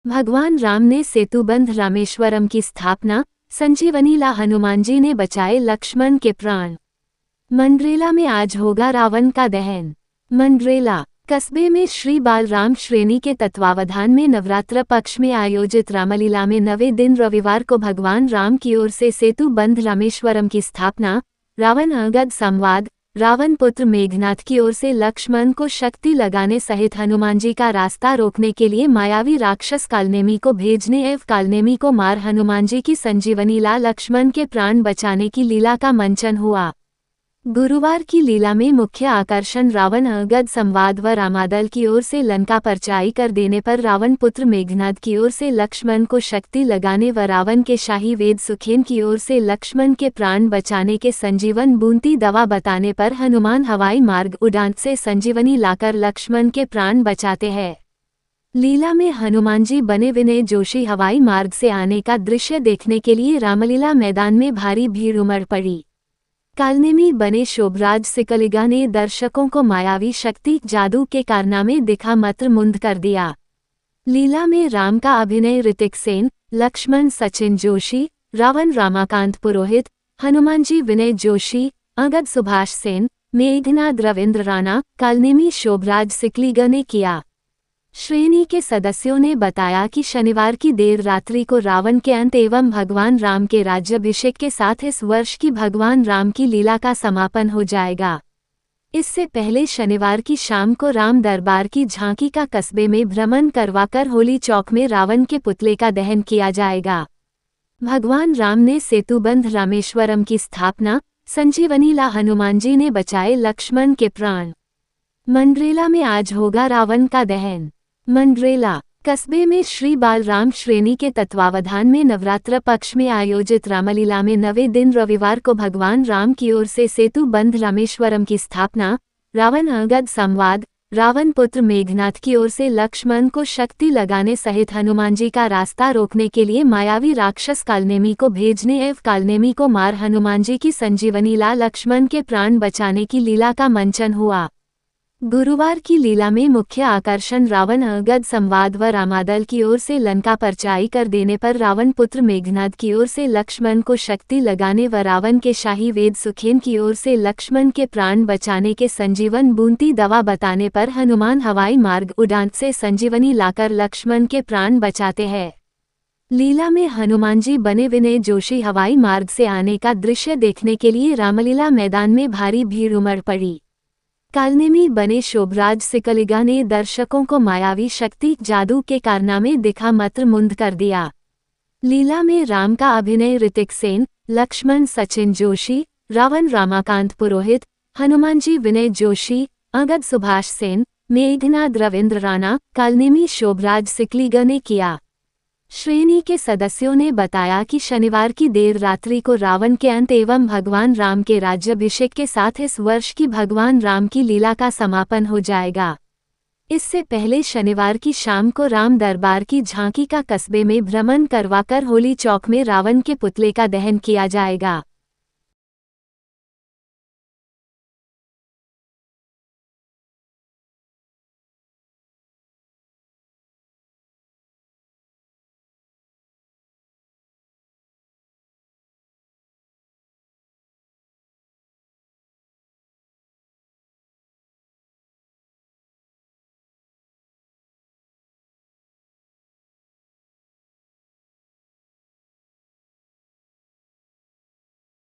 भगवान राम ने सेतुबंध रामेश्वरम की स्थापना। संजीवनीला हनुमान जी ने बचाए लक्ष्मण के प्राण। मंडरेला में आज होगा रावण का दहन। मंडरेला कस्बे में श्री बालराम श्रेणी के तत्वावधान में नवरात्र पक्ष में आयोजित रामलीला में 9वें दिन रविवार को भगवान राम की ओर से सेतु बंध रामेश्वरम की स्थापना, रावण अंगद संवाद, रावण पुत्र मेघनाथ की ओर से लक्ष्मण को शक्ति लगाने सहित हनुमान जी का रास्ता रोकने के लिए मायावी राक्षस कालनेमी को भेजने एवं कालनेमी को मार हनुमान जी की संजीवनीला लक्ष्मण के प्राण बचाने की लीला का मंचन हुआ। गुरुवार की लीला में मुख्य आकर्षण रावण अंगद संवाद व रामादल की ओर से लंका पर चढ़ाई कर देने पर रावण पुत्र मेघनाद की ओर से लक्ष्मण को शक्ति लगाने व रावण के शाही वेद सुखेन की ओर से लक्ष्मण के प्राण बचाने के संजीवन बूंदी दवा बताने पर हनुमान हवाई मार्ग उड़ान से संजीवनी लाकर लक्ष्मण के प्राण बचाते हैं। लीला में हनुमान जी बने विनय जोशी हवाई मार्ग से आने का दृश्य देखने के लिए रामलीला मैदान में भारी भीड़ उमड़ पड़ी। कालनेमी बने शोभराज सिकलिगा ने दर्शकों को मायावी शक्ति जादू के कारनामे दिखा मंत्रमुग्ध कर दिया। लीला में राम का अभिनय ऋतिक सेन, लक्ष्मण सचिन जोशी, रावण रामाकांत पुरोहित, हनुमान जी विनय जोशी, अंगद सुभाष सेन, मेघनाद रविंद्र राणा, कालनेमी शोभराज सिकलिगा ने किया। श्रेणी के सदस्यों ने बताया कि शनिवार की देर रात्रि को रावण के अंत एवं भगवान राम के राज्याभिषेक के साथ इस वर्ष की भगवान राम की लीला का समापन हो जाएगा। इससे पहले शनिवार की शाम को राम दरबार की झांकी का कस्बे में भ्रमण करवाकर होली चौक में रावण के पुतले का दहन किया जाएगा। भगवान राम ने सेतुबंध रामेश्वरम की स्थापना। संजीवनीला हनुमान जी ने बचाए लक्ष्मण के प्राण। मंडरेला में आज होगा रावण का दहन। मंडरेला कस्बे में श्री बालराम श्रेणी के तत्वावधान में नवरात्र पक्ष में आयोजित रामलीला में 9वें दिन रविवार को भगवान राम की ओर से सेतु बंध रामेश्वरम की स्थापना, रावण अंगद संवाद, रावण पुत्र मेघनाथ की ओर से लक्ष्मण को शक्ति लगाने सहित हनुमान जी का रास्ता रोकने के लिए मायावी राक्षस कालनेमी को भेजने एवं कालनेमी को मार हनुमान जी की संजीवनीला लक्ष्मण के प्राण बचाने की लीला का मंचन हुआ। गुरुवार की लीला में मुख्य आकर्षण रावण अंगद संवाद व रामादल की ओर से लंका पर चढ़ाई कर देने पर रावण पुत्र मेघनाद की ओर से लक्ष्मण को शक्ति लगाने व रावण के शाही वेद सुखेन की ओर से लक्ष्मण के प्राण बचाने के संजीवन बूंदी दवा बताने पर हनुमान हवाई मार्ग उड़ान से संजीवनी लाकर लक्ष्मण के प्राण बचाते हैं। लीला में हनुमान जी बने विनय जोशी हवाई मार्ग से आने का दृश्य देखने के लिए रामलीला मैदान में भारी भीड़ उमड़ पड़ी। कालनेमी बने शोभराज सिकलिगा ने दर्शकों को मायावी शक्ति जादू के कारनामे दिखा मंत्रमुग्ध कर दिया। लीला में राम का अभिनय ऋतिक सेन, लक्ष्मण सचिन जोशी, रावण रामाकांत पुरोहित, हनुमान जी विनय जोशी, अंगद सुभाष सेन, मेघनाद रविंद्र राणा, कालनेमी शोभराज सिकलिगा ने किया। श्रेणी के सदस्यों ने बताया कि शनिवार की देर रात्रि को रावण के अंत एवं भगवान राम के राज्याभिषेक के साथ इस वर्ष की भगवान राम की लीला का समापन हो जाएगा। इससे पहले शनिवार की शाम को राम दरबार की झांकी का कस्बे में भ्रमण करवाकर होली चौक में रावण के पुतले का दहन किया जाएगा।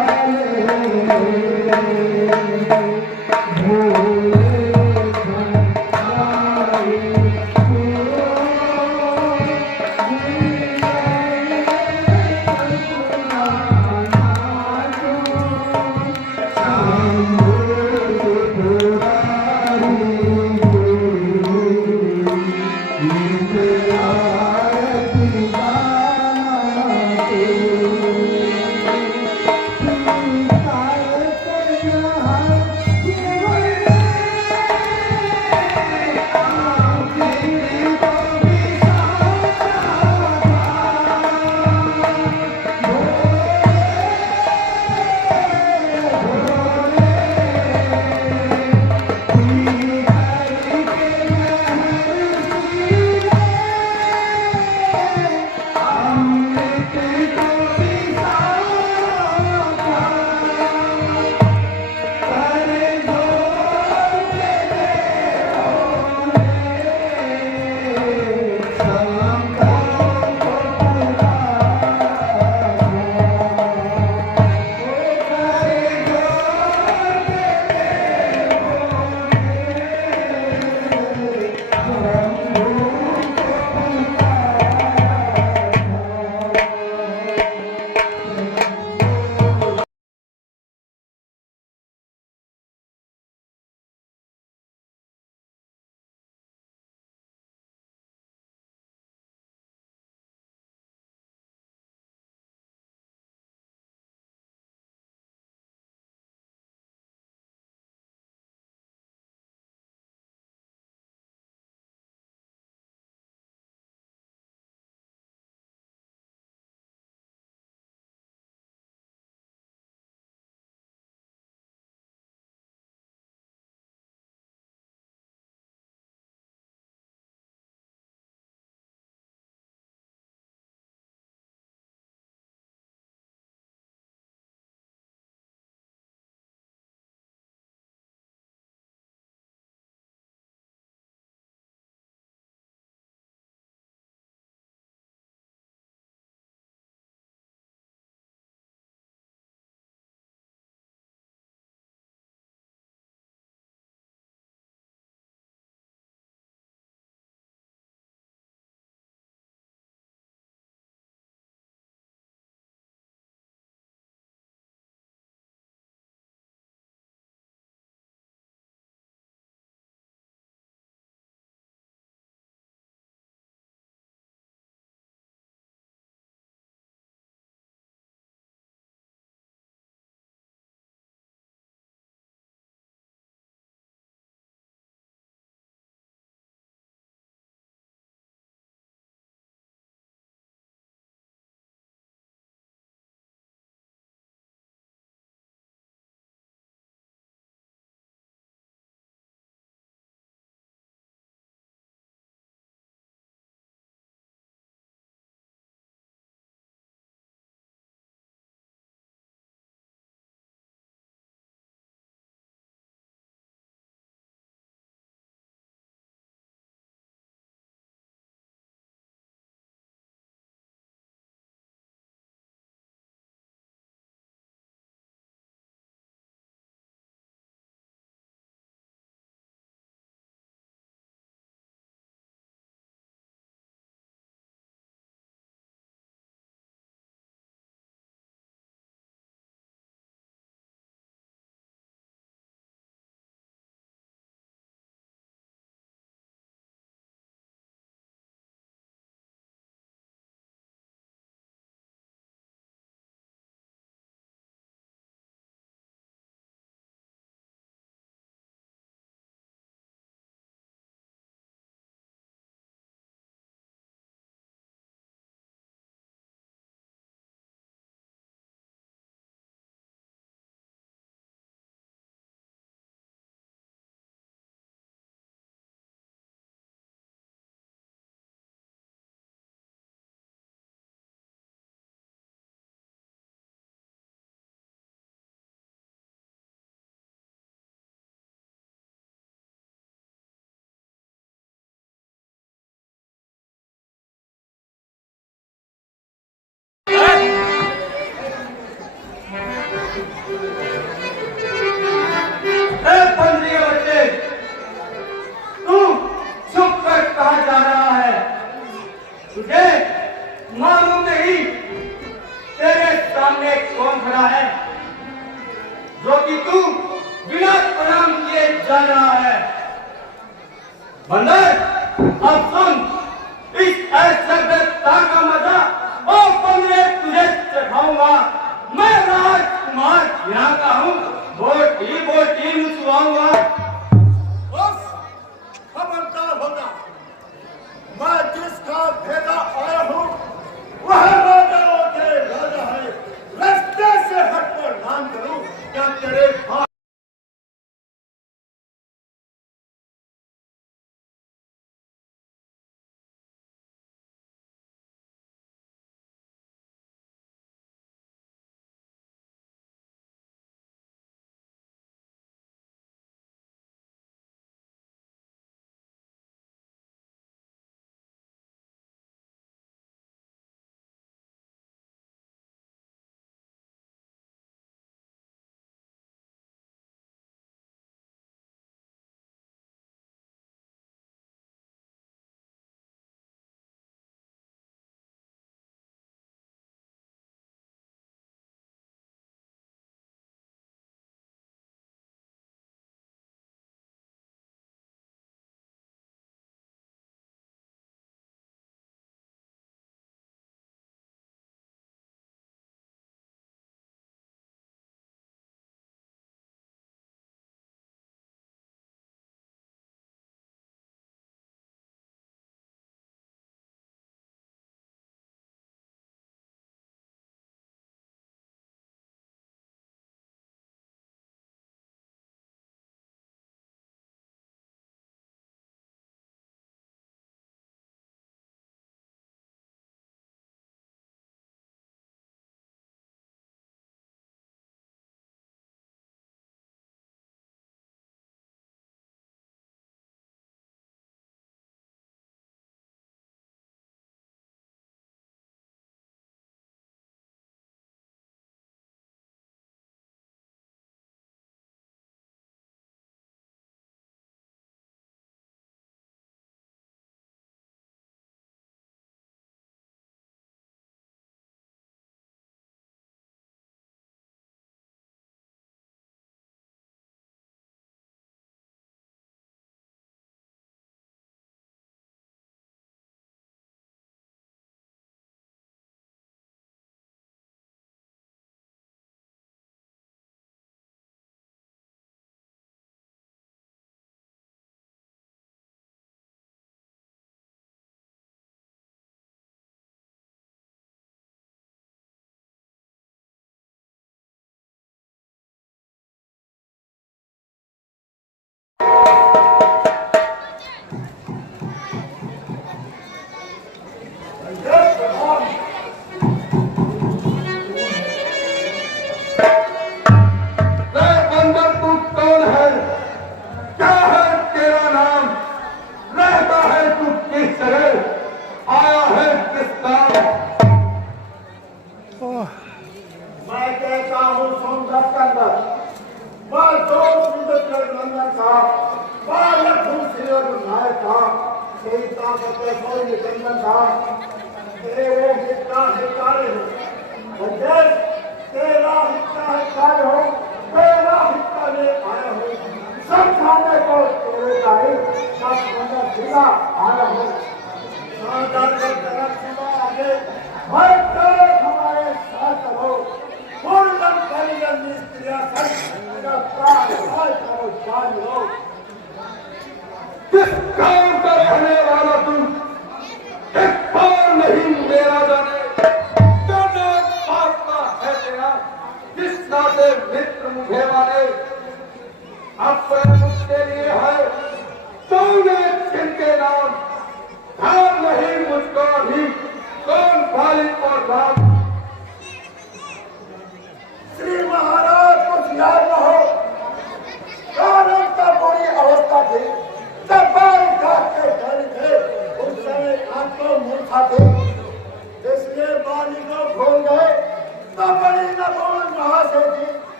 पंद्री बच्चे, तू चुप कर कहा जा रहा है? तुझे मालूम नहीं तेरे सामने कौन खड़ा है जो कि तू बिना प्रणाम किए जा रहा है? बंदर, अब सुन इस असभ्यता का मजा और पंद्रे तुझे चखाऊंगा। मैं राजकुमार यहाँ का हूँ, बोटी बोटी मुचवाऊंगा। बस खबरदार होगा, मैं जिसका भेजा आया हूँ वह राजाओं के राजा है। रास्ते से हटकर नाम करूँ क्या तेरे पास? किस काम का रहने वाला तुम एक बार नहीं मेरा जाने बाप का है तेरा, जिस नाते मित्र मुझे माने अपने मुझके लिए है तूने जिनके नाम ध्यान नहीं मुझको अभी कौन बालिक और बाप। श्री महाराज कुछ याद न हो, कानून का बुरी अवस्था थी, जब बारिश के घर थे उस समय आंखों मूर्खा थे, इसलिए बाली को भूल गए तो बड़ी न भूल कहां से थी।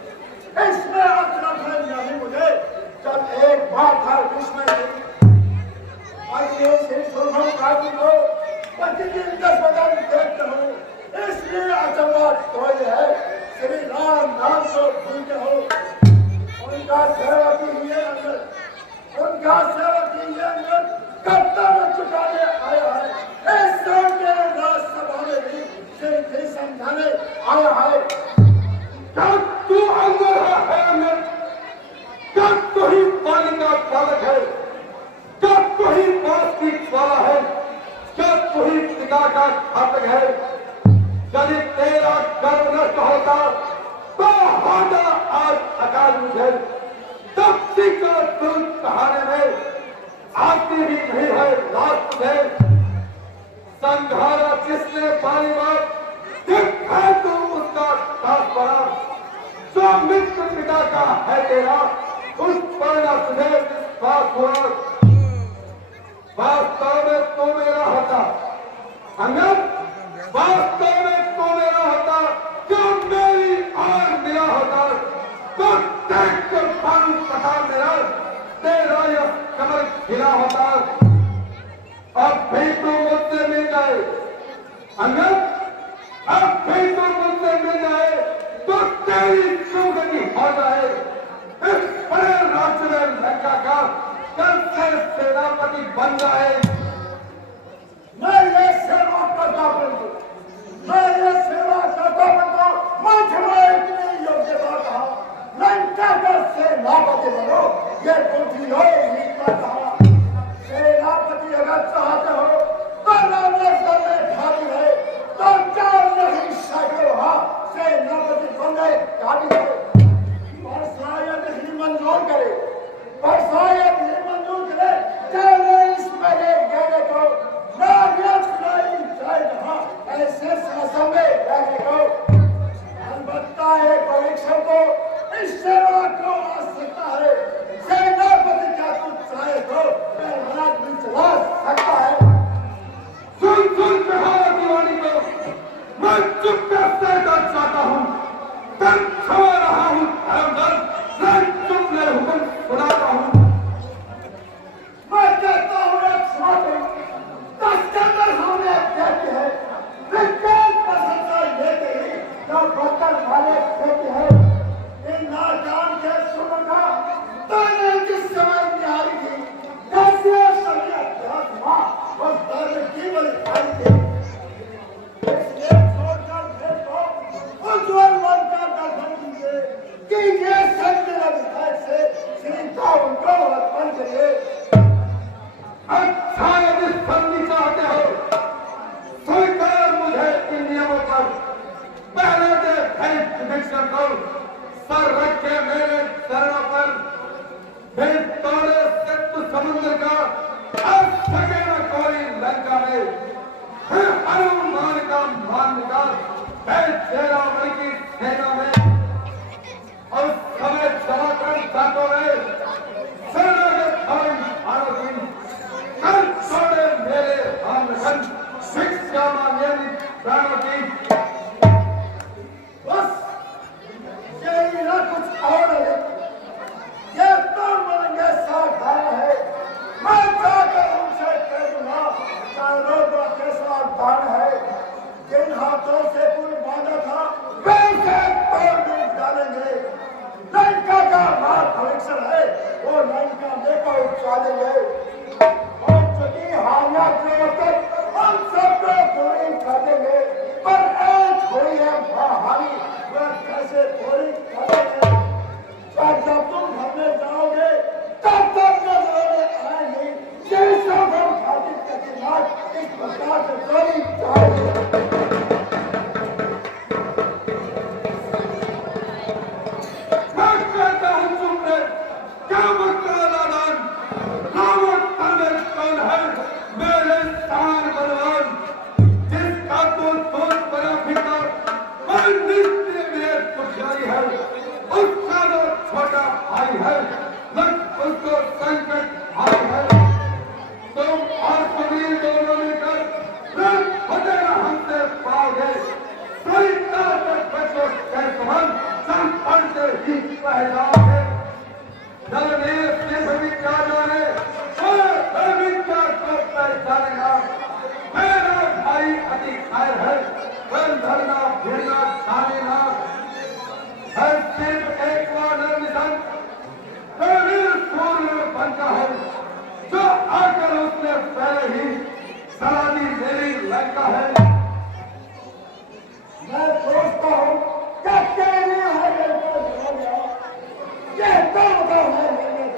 तू ही पानी का बालक है, क्या तू ही बांस की ज्वाला है, क्या तू ही पिता का घातक है। यदि तेरा गर्व नष्ट होता तो होता आज अकाल मुझे। तप्ती का दूध कहाने में आती भी नहीं है लाश तुझे। संघारा जिसने पानी बात है तो उसका दास बना, जो मित्र पिता का है तेरा उस पर न तुझे विश्वास हुआ। वास्तव में तो मेरा होता अंगद, वास्तव में तो मेरा होता, क्यों मेरी और मेरा होता तो देख कर पानी पता मेरा तेरा यह कमर खिला होता। अब भी तो मुझसे मिल जाए अंगद, अब भी तो मुझसे मिल जाए तो तेरी सुगंधी हो जाए। इस बड़े राज्य में लंका का कल से सेनापति बन जाए। मैं ये सेवा करता बनूं, मैं ये सेवा करता बनूं, मुझे इतनी योग्यता कहा लंका का सेनापति बनो, ये बुद्धि हो नहीं कहा। सेनापति अगर चाहते हो तो रामेश्वर में खाली है, तो चार नहीं सके वहां सेनापति बनने खाली है। पर शायद ही मंजूर करे, पर शायद ही मंजूर करे, चाहे इस मेरे कहने को ऐसे शासन में रहने को अलबत्ता एक परीक्षण को इस सेवा को आ सकता है। सेनापति का कुछ चाहे तो राज भी चला सकता है। सुन सुन कहा दीवानी को मैं चुपचाप से चाहता हूँ, तब छुआ रहा हूँ धर्मदल, मैं चुप में हुक्म सुनाता हूँ। मैं कहता हूँ एक छात्र 10 के अंदर हमने कहती है, विज्ञान प्रशंसा ये कही जो बर्तन वाले कहते हैं। इन नाजान के सुनना ताने किस समय में आई थी, कैसे समय अभ्यास हुआ और ताने केवल आई थी। इसलिए छोड़कर देखो उज्ज्वल मन का दर्शन कीजिए कि ये सत्य विधायक से सीधा उनको अर्पण करिए। अच्छा यदि संधि चाहते हो स्वीकार मुझे इन नियमों पर। पहले दे विभीषण को सर रख के मेरे चरणों पर, फिर तोड़े सिद्ध समुद्र का अब सके न कोई लंका में, फिर हनुमान का मान निकाल मैं तेरा बल की सेना में। और समय जमा कर दांतों में सेना के धर्म आरोपी कर छोड़े मेरे आमगन शिक्षा मांगेली प्राणों की। बस यही ना कुछ और है। ये तो मरेंगे साथ आया है। मैं जाकर उनसे कह दूंगा चारों के साथ दान है। जिन हाथों से पुल बांधा था वैसे तोड़ भी डालेंगे। लंका का मार परीक्षण है, वो लंका लेकर उछालेंगे। और चुकी हानिया हम सबको पूरी कर देंगे, पर एक हुई है महाहानी, वह कैसे पूरी करेंगे। जब तुम घर में जाओगे तब तक नजर आएंगे ये सब हम खातिर करके नाच इस प्रकार से चोरी जाएंगे। क्या मक्का नादान रावण तने कौन है मेरे सार बलवान, जिसका तो दोस्त बना फिरता और नित्य में पुजारी है, उसका जो छोटा भाई है लग उसको संकट भाई है। तुम और सुनील दोनों मिलकर फतेह हमसे पाओगे। सही तक बच्चों के समान चल पड़ते ही पहचाओगे। पहचानेगा मेरा भाई अति खैर है, वह धरना फिरना छानेगा। हर सिर्फ एक बार निधन सूर्य बनता है, जो आकर उसने पहले ही सलामी मेरी लंका है। मैं सोचता हूँ कि तेरे ये तो है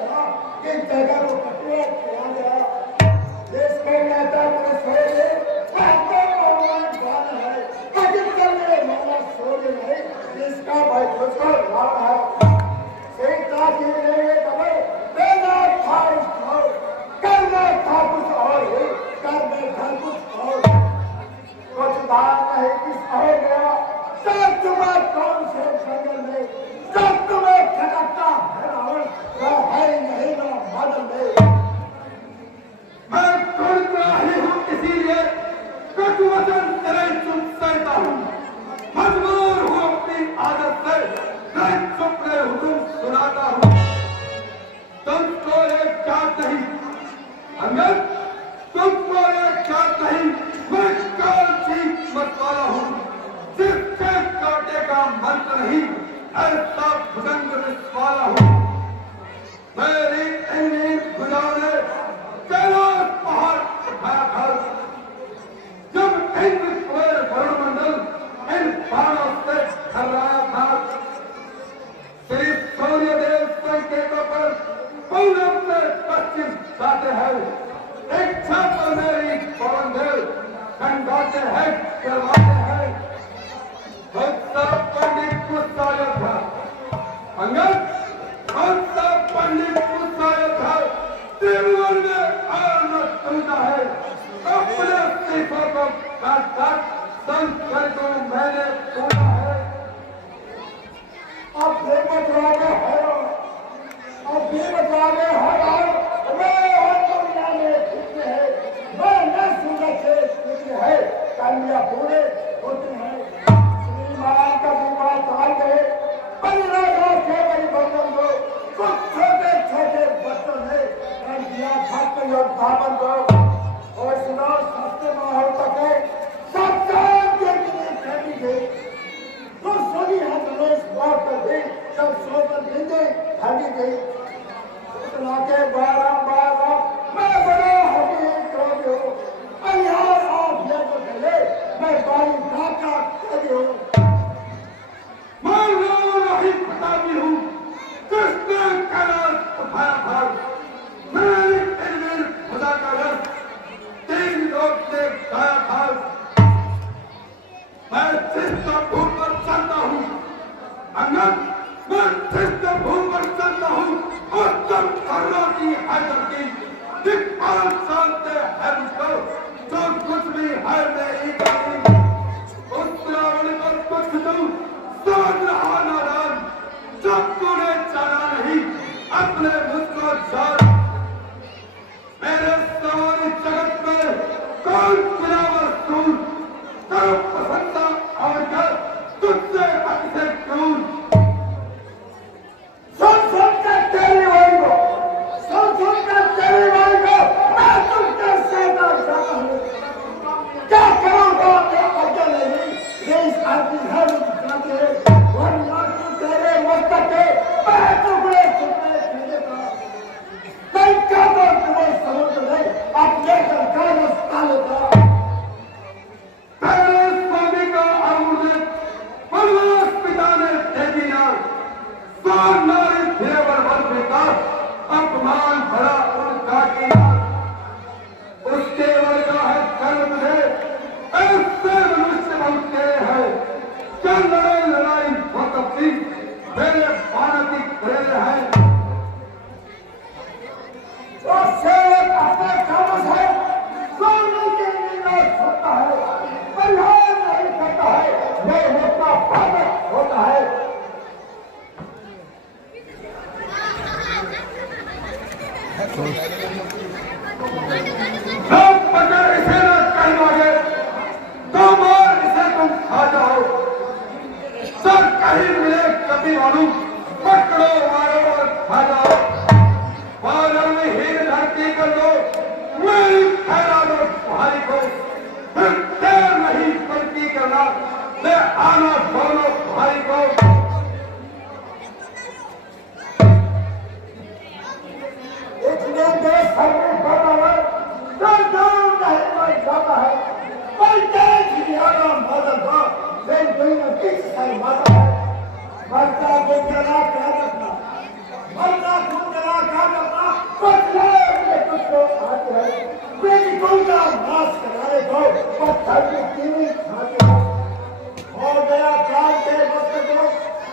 हुक्म सुनाता हूँ। तुमको एक जात नहीं अंगद, तुमको एक जात नहीं, मैं काल चीख मत वाला हूँ, जिसके कांटे का मंत्र नहीं, ऐसा भुजंग वाला हूँ। मेरी इंद्री गुजारे कैलाश पहाड़ उठाया था, जब इंद्र कुबेर वरुण मंडल इन बाणों से ठहराया था। श्री सूर्यदेव संकेतों पर पूर्व से पश्चिम जाते हैं, इच्छा पर मेरी पवन देव खंडाते हैं, करवाते हैं। भक्ता पंडित गुस्साया था अंगद, भक्ता पंडित गुस्साया था, त्रिभुवन में आनंद टूटा है। अपने सिखों को काट काट संस्कर को मैंने तोड़ा है। अब बेबतरागे हो, अब बेबतरागे हो, मैं दुनिया में खुद है, मैं न सूरज से खुद है, कन्या पूरे होते हैं। श्रीमान का विवाह चाल गए, परिराजों के बड़ी बंधन को, कुछ छोटे छोटे बच्चों ने कन्या छात्र योग धावन को, और सुना सस्ते माहौल तक है, सब काम के लिए फैली गई। तो सोनी हजरें स्पॉट कर दी, जब सोकर नींदे भागी गई। उतना के बारंबार मैं बड़ा हमें कर दो, अयार आप ये तो चले, मैं बारी नाका कर दो। मैं नहीं पता भी हूँ, किसने कैलाश उठाया था। मेरी इंद्र खुदा का रस तीन लोग से गाया था। मैं जिस भूमि पर चलता हूँ अंगद, मैं जिस भूमि पर चलता हूँ उत्तम कर्णों की है धरती, दिक्पाल शांति है मुझको, जो कुछ भी है मेरी गति। उस रावण पर कुछ दूं समझ रहा नादान, जब तूने जाना नहीं अपने मुझको जान। मेरे सवारी जगत में कौन खुलावर तू, करो प्रसन्नता और कर तुझसे अतिशय क्यों। सुन कर तेरी वाणी को, सुन कर तेरी वाणी को, मैं तुमके सैतान जाता हूँ। क्या करूँगा मैं अज्ञा नहीं, ये इस आदमी है मुझे जाते, वरना तू तेरे मस्तक के मैं टुकड़े टुकड़े फेंकेगा। मैं क्या तो तुम्हें समुद्र में अपने सरकार में स्थान होगा। पहले स्वामी का अमृत परमास पिता ने दे दिया, स्वान नारी देवर बन का अपमान भरा उनका किया। उसके वर्गा है कर्म है, ऐसे मनुष्य बनते हैं, क्या लड़ाई बहुत अपनी मेरे भारती प्रेर है। और शेर अपने कामों से सोने के लिए होता है, परिहार नहीं करता है, वो होता भावक होता है। लोग बगैर इसे न कहीं मांगे, दो बार इसे तुम खा जाओ। सर कहीं मिले कभी मालूम, पकड़ो मारो और खा जाओ। बादल में हीर धरती कर दो, मेरी फैला दो भाई को, फिर देर नहीं पलटी करना, ले आना दोनों भाई को। इतने देश हमने करना है, सरदार नहीं मैं जाता है, मैं तेरे जियादा मदद का, मैं दुनिया की सारी माता है। मरता को जला क्या रखना, मरता को जला क्या रखना, पतला में कुछ तो आते हैं, मेरी गुंडा नाश कराने को, पत्थर की कीवी खाते हैं। हो गया काल के वक्त को,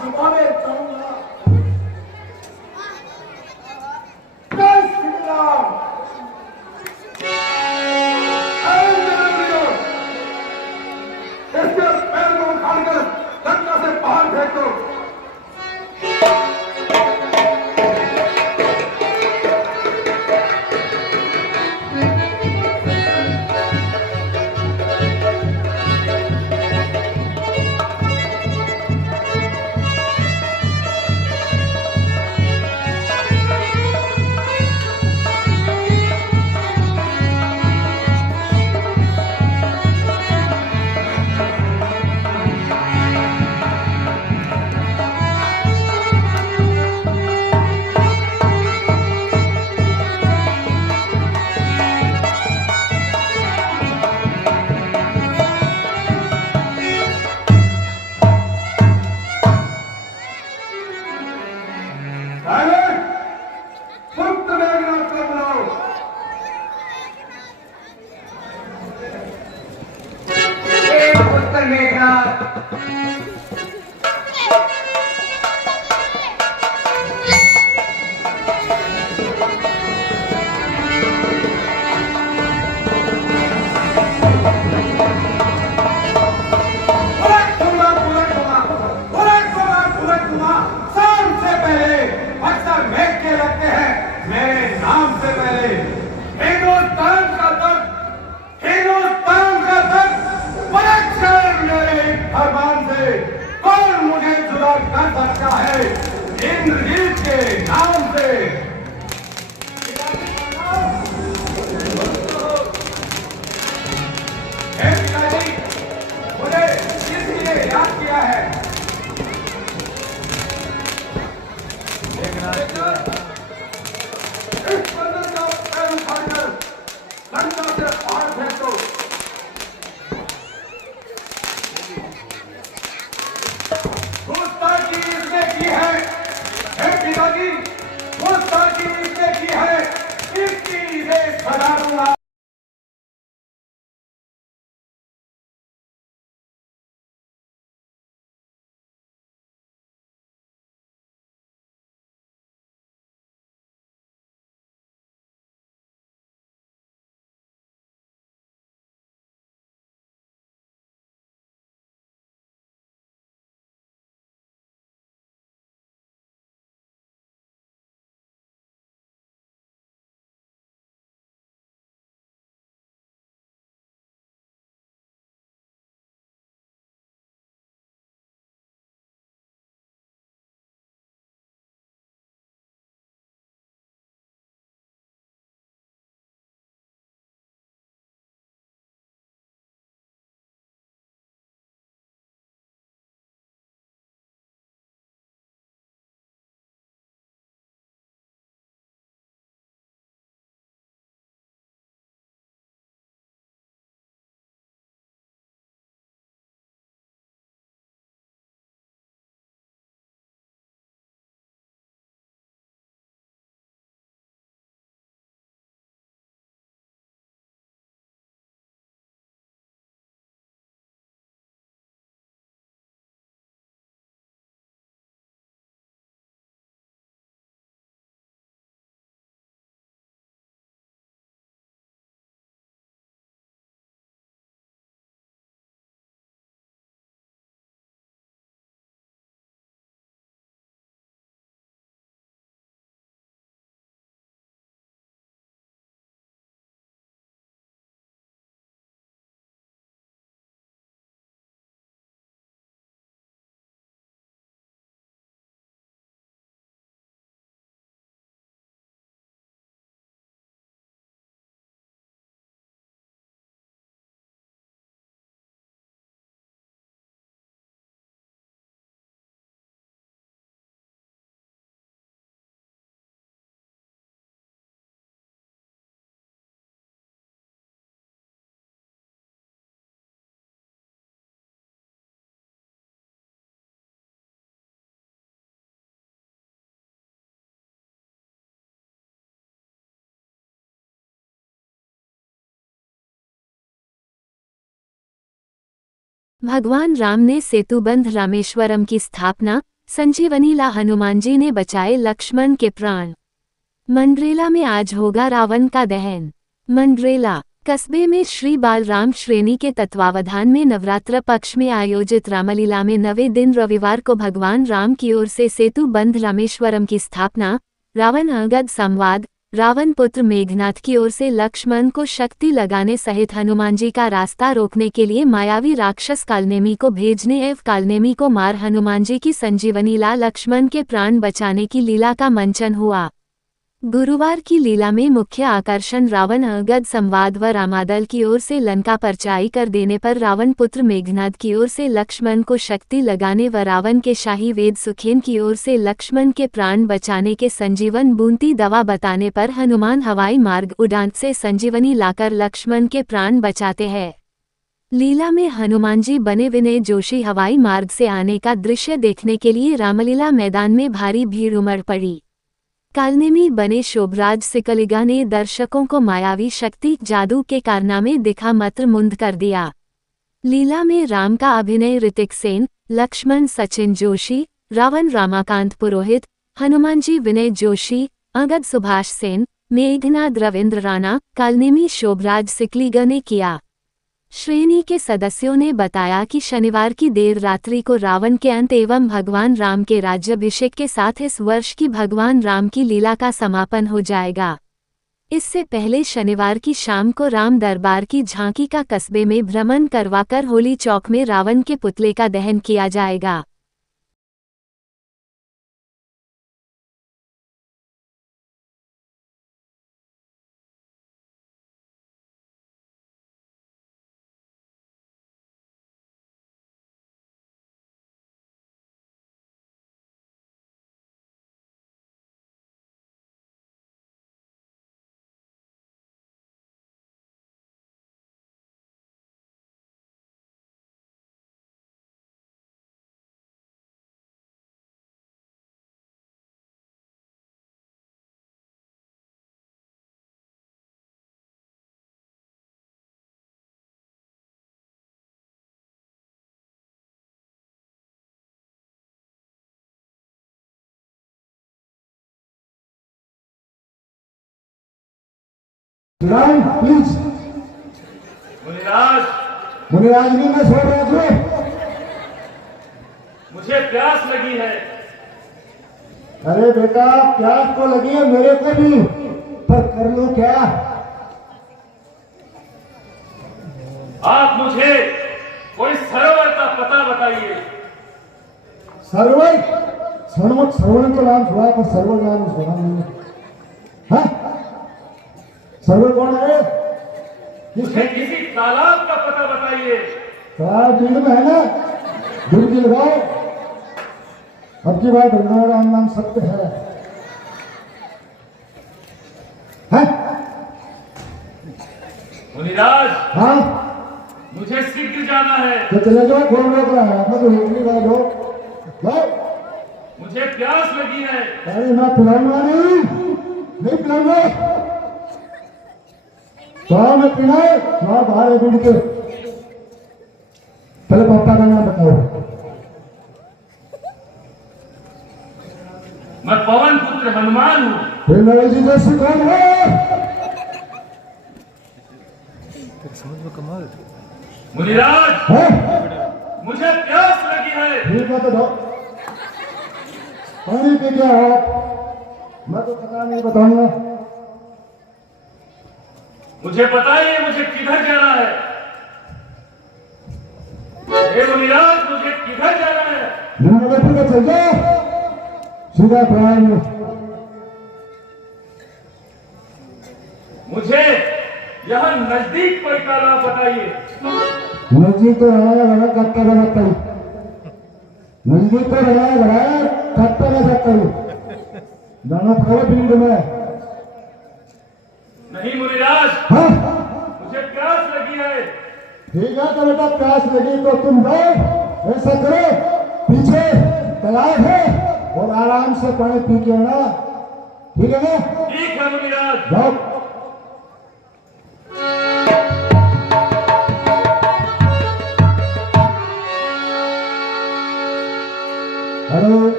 जमाने जाऊंगा। जय श्री राम। इसके पैर को उखाड़कर गंगा से बाहर फेंक दो। इंद्रजीत के नाम से। पिताजी, मुझे इसलिए याद किया है। इस बंधन का पैर उठाकर गंगा से बाहर फेंक दो। गुस्ताखी इसने की है, पिताजी, गुस्ताखी इसने की है, इसकी इसे सजा दूंगा। भगवान राम ने सेतुबंध रामेश्वरम की स्थापना संजीवनी ला हनुमान जी ने बचाए लक्ष्मण के प्राण। मंडरेला में आज होगा रावण का दहन। मंडरेला कस्बे में श्री बालराम श्रेणी के तत्वावधान में नवरात्र पक्ष में आयोजित रामलीला में 9वें दिन रविवार को भगवान राम की ओर से सेतु बंध रामेश्वरम की स्थापना, रावण अंगद संवाद, रावण पुत्र मेघनाथ की ओर से लक्ष्मण को शक्ति लगाने सहित हनुमान जी का रास्ता रोकने के लिए मायावी राक्षस कालनेमी को भेजने एवं कालनेमी को मार हनुमान जी की संजीवनी ला लक्ष्मण के प्राण बचाने की लीला का मंचन हुआ। गुरुवार की लीला में मुख्य आकर्षण रावण अंगद संवाद व रामादल की ओर से लंका पर चढ़ाई कर देने पर रावण पुत्र मेघनाद की ओर से लक्ष्मण को शक्ति लगाने व रावण के शाही वेद सुखेन की ओर से लक्ष्मण के प्राण बचाने के संजीवन बूंदी दवा बताने पर हनुमान हवाई मार्ग उड़ान से संजीवनी लाकर लक्ष्मण के प्राण बचाते हैं। लीला में हनुमान जी बने विनय जोशी हवाई मार्ग से आने का दृश्य देखने के लिए रामलीला मैदान में भारी भीड़ उमड़ पड़ी। कालनेमी बने शोभराज सिकलिगा ने दर्शकों को मायावी शक्ति जादू के कारनामे दिखा मंत्रमुग्ध कर दिया। लीला में राम का अभिनय ऋतिक सेन, लक्ष्मण सचिन जोशी, रावण रामाकांत पुरोहित, हनुमान जी विनय जोशी, अंगद सुभाष सेन, मेघनाद रविंद्र राणा, कालनेमी शोभराज सिकलिगा ने किया। श्रेणी के सदस्यों ने बताया कि शनिवार की देर रात्रि को रावण के अंत एवं भगवान राम के राज्याभिषेक के साथ इस वर्ष की भगवान राम की लीला का समापन हो जाएगा। इससे पहले शनिवार की शाम को राम दरबार की झांकी का कस्बे में भ्रमण करवाकर होली चौक में रावण के पुतले का दहन किया जाएगा। प्लीज मुनिराज, मुनिराज जी मैं सो रहा हूँ। मुझे प्यास लगी है। अरे बेटा प्यास तो लगी है मेरे को भी, पर कर लो क्या? आप मुझे कोई सरोवर का पता बताइए। सरोवर? सरोवर तो नाम सुना, पर सरोवर नाम सुना नहीं। हाँ? सरोवर कौन है? मुझे किसी तालाब का पता बताइए। तालाब दिल्ली में है ना, डुबकी लगाओ। अब की बात भगवान राम नाम सत्य है। मुनिराज, हाँ मुझे शीघ्र जाना है। तो चले जाओ, कौन रोक रहा है? मैं तो रोकने का जो मुझे प्यास लगी है। अरे मैं पिलाऊंगा नहीं पिलाऊंगा। तो मैं पीना है वहां बाहर ढूंढ के। पहले पापा का नाम बताओ। मैं पवन पुत्र हनुमान हूँ। फिर नरेश जी जैसे कौन है? मुनिराज, है? मुझे प्यास लगी है। ठीक है तो दो पानी पी क्या हो? मैं तो पता नहीं बताऊंगा। मुझे बताइए मुझे किधर जाना है। हे मुनिराज, मुझे किधर जाना है? नंबर का चल जाओ सीधा प्राण। मुझे यहाँ नजदीक कोई तालाब बताइए। नजदीक तो है कट्टा का सकता हूँ। नजदीक तो है कट्टा का सकता हूँ। जाना पड़ेगा भीड़ में। नहीं मुनिराज, हाँ मुझे प्यास लगी है। ठीक है तो बेटा प्यास लगी तो तुम जाओ, ऐसा करो पीछे तालाब है और आराम से पानी पी के ना। ठीक है ना? ठीक है मुनिराज। जाओ। Hello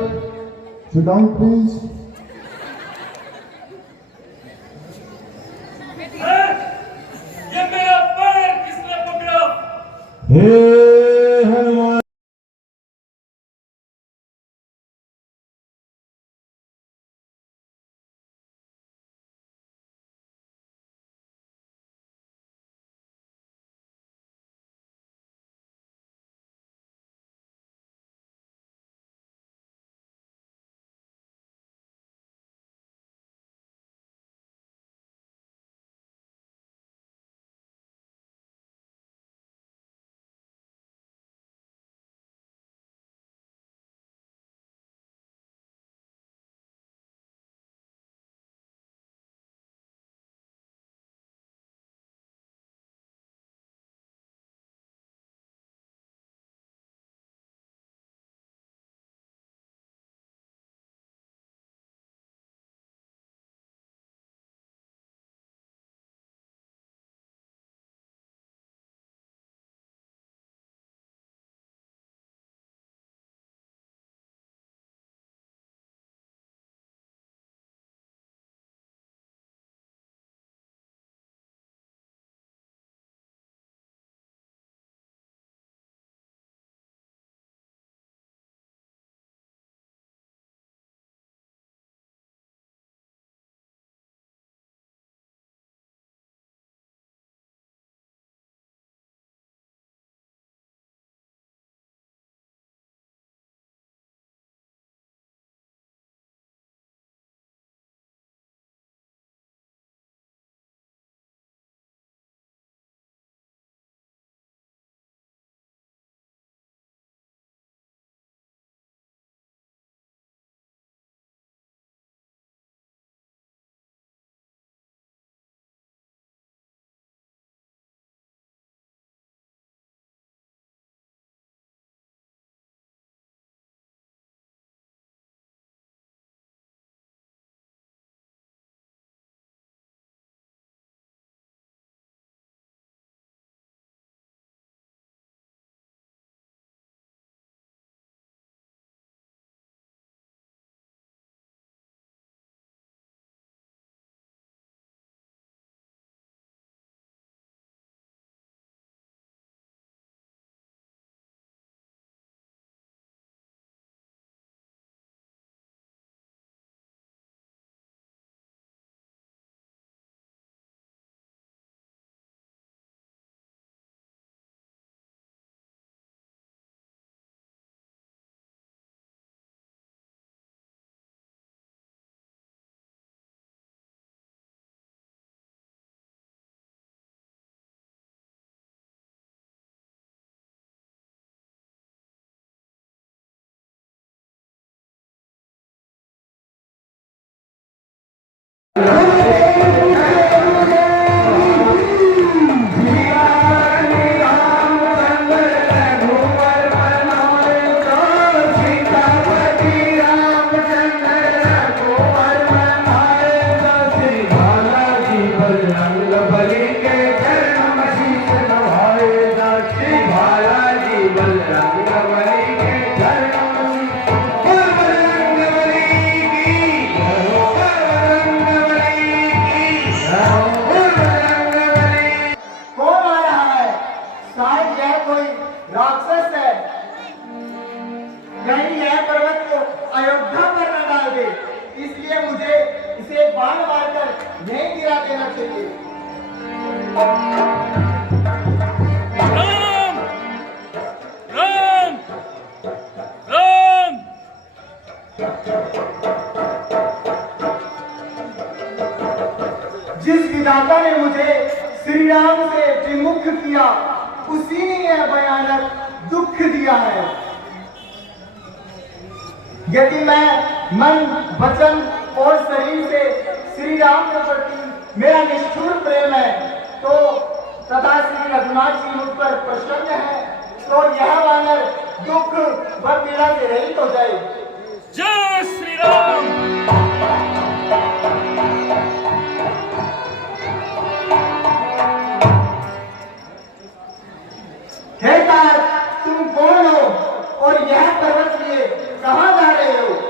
Sit down, please. ये मेरा पैर किसने पकड़ा? हे हनुमान। कहीं यह पर्वत को अयोध्या पर न डाल दे, इसलिए मुझे इसे बाण मारकर यहीं गिरा देना चाहिए। राम राम राम। जिस विधाता ने मुझे श्री राम से विमुख किया, उसी ने यह भयानक दुख दिया है। यदि मैं मन, वचन और शरीर से श्री राम के प्रति मेरा निष्ठुर प्रेम है, तो तथा श्री रघुनाथ जी मुझ पर प्रसन्न है, तो यह वानर दुख व पीड़ा से रहित हो जाए। जय श्री राम। हे तात, तुम कौन हो और यह पर्वत लिए कहां जा रहे हो?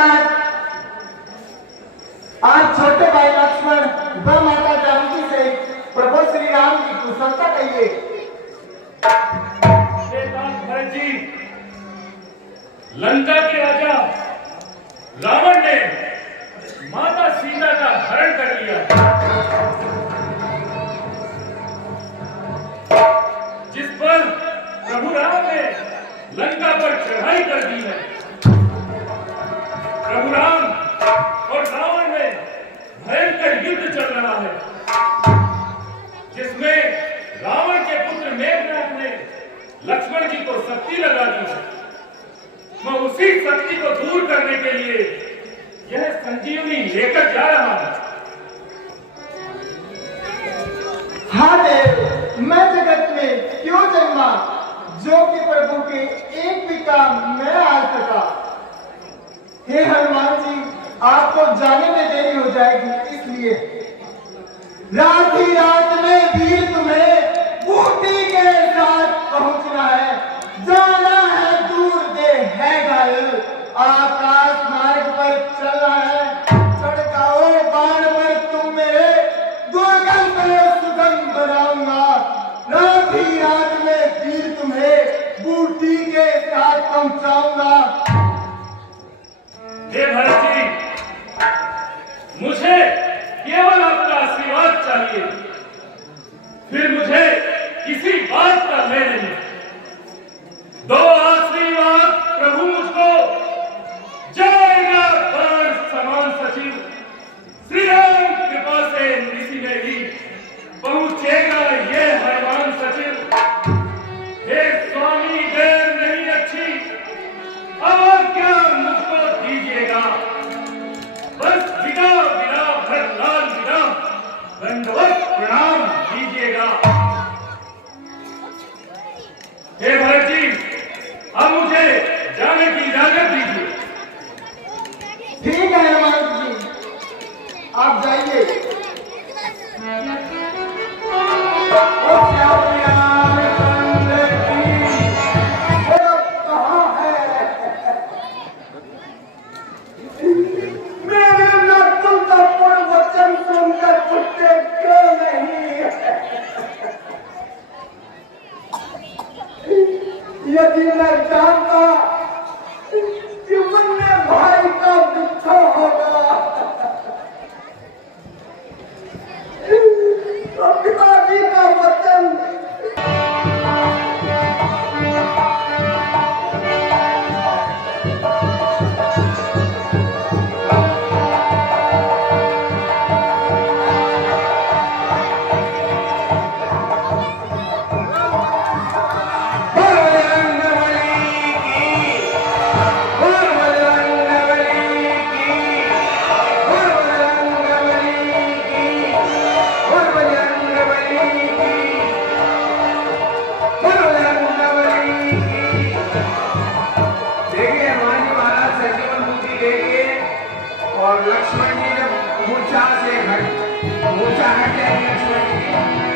बाद आज छोटे भाई लक्ष्मण व माता जानकी से प्रभु श्री राम की कुशलता कहिए। भरत जी, लंका के राजा रावण ने माता सीता का हरण कर लिया, जिस पर प्रभु राम ने लंका पर चढ़ाई कर दी है। प्रभु राम और रावण में भयंकर युद्ध चल रहा है, जिसमें रावण के पुत्र मेघनाथ ने लक्ष्मण जी को शक्ति लगा दी है। मैं उसी शक्ति को दूर करने के लिए यह संजीवनी लेकर जा रहा हूं। हाँ देव, मैं जगत में क्यों जन्मा जो कि प्रभु के एक भी काम न आ सका। हे हनुमान जी, आपको जाने में देरी हो जाएगी, इसलिए रात ही रात में वीर तुम्हें बूटी के साथ पहुंचना है। जाना है दूर दे है घायल, आकाश मार्ग पर चलना है। चढ़ जाओ बाण पर, तुम मेरे दुर्गम को सुगम बनाऊंगा। रात ही रात में वीर तुम्हें बूटी के साथ पहुंचाऊंगा। हे भरत जी, मुझे केवल आपका आशीर्वाद चाहिए, फिर मुझे किसी बात का भय नहीं। दो आशीर्वाद प्रभु मुझको, जाएगा बाण समान सचिव, श्री राम कृपा से इसी में भी पहुंचेगा ये हनुमान सचिव। हे स्वामी, देर नहीं अच्छी, अब क्या मुझको दीजिएगा। बस विदा विदा भरतलाल विदा, दंडवत प्रणाम दीजिएगा। हे भरत जी, अब मुझे जाने की इजाजत दीजिए। ठीक है हनुमान जी, आप जाइए। कहाँ है मेरे नकुल का वचन सुनकर उठते क्यों नहीं? यदि मैं जानता कि मुन्ने भाई का दुख होगा तो पिताजी का वचन और लक्ष्मण जी जब मूर्छा हटे लक्ष्मण जी